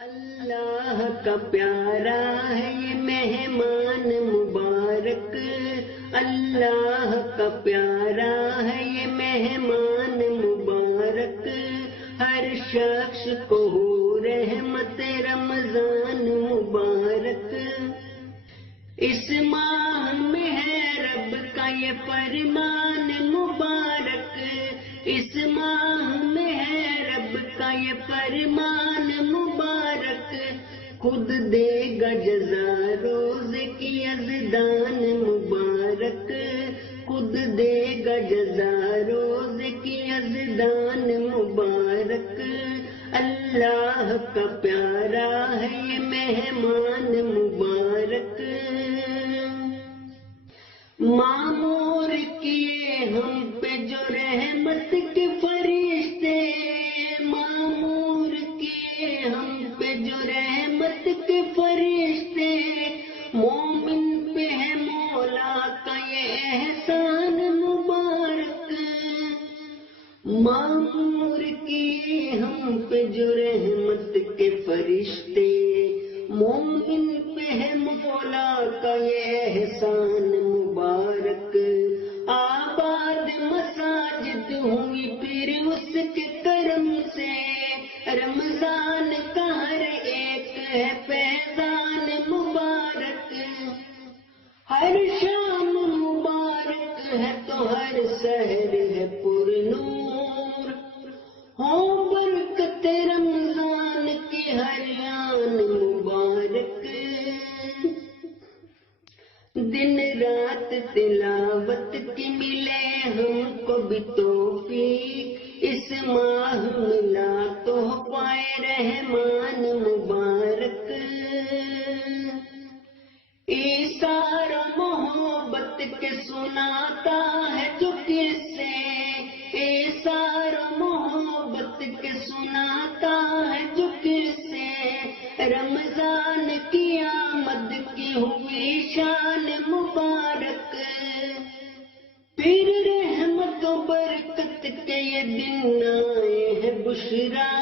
اللہ کا پیارا ہے یہ مہمان مبارک، اللہ کا پیارا ہے یہ مہمان مبارک، ہر شخص کو ہو رحمت رمضان مبارک۔ اس ماہ میں ہے رب کا یہ فرمان مبارک، اس ماہ میں ہے رب کا یہ فرمان مبارک، خود دے گا جزا روزے کی یزدان مبارک، خود دے گا جزا روزے کی یزدان مبارک۔ اللہ کا پیارا ہے یہ مہمان مبارک، معمور کیے ہم پہ جو رحمت کے فرشتے، معمور کیے ہم پہ جو رحمت کے فرشتے، مومن پہ ہے مولا کا یہ احسان مبارک، معمور کیے ہم پہ جو رحمت کے فرشتے، مومن پہ ہے مولا کا یہ احسان مبارک۔ آباد مساجد ہوئی پھر اس کے کرم سے، رمضان کا ہر ایک ہے فیضان مبارک، ہر شام مبارک ہے تو ہر سحر ہے پر نور، ہو برکت رمضان کی ہر آن مبارک، دن رات تلاوت کی ملے ہم کو بھی توفیق، اس ماہ ملا تو پائے رحمان مبارک، ایثار و محبت کے سناتا ہے جو قصے، ایثار و محبت کے سناتا ہے جو قصے، رمضان کی آمد کی ہوئی شان مبارک، پھر رحمت و برکت کے یہ دن آئے ہیں بشرا،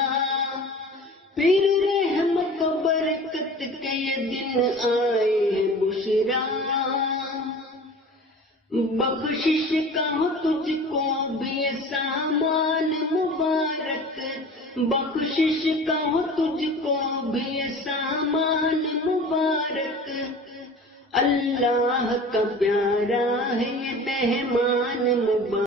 پھر رحمت و برکت کے یہ دن آئے ہیں بشرا، بخشش کا ہو تجھ کو بھی یہ سامان مبارک، بخشش کا ہو تجھ کو بھی یہ سامان مبارک، اللہ کا پیارا ہے یہ مہمان مبارک۔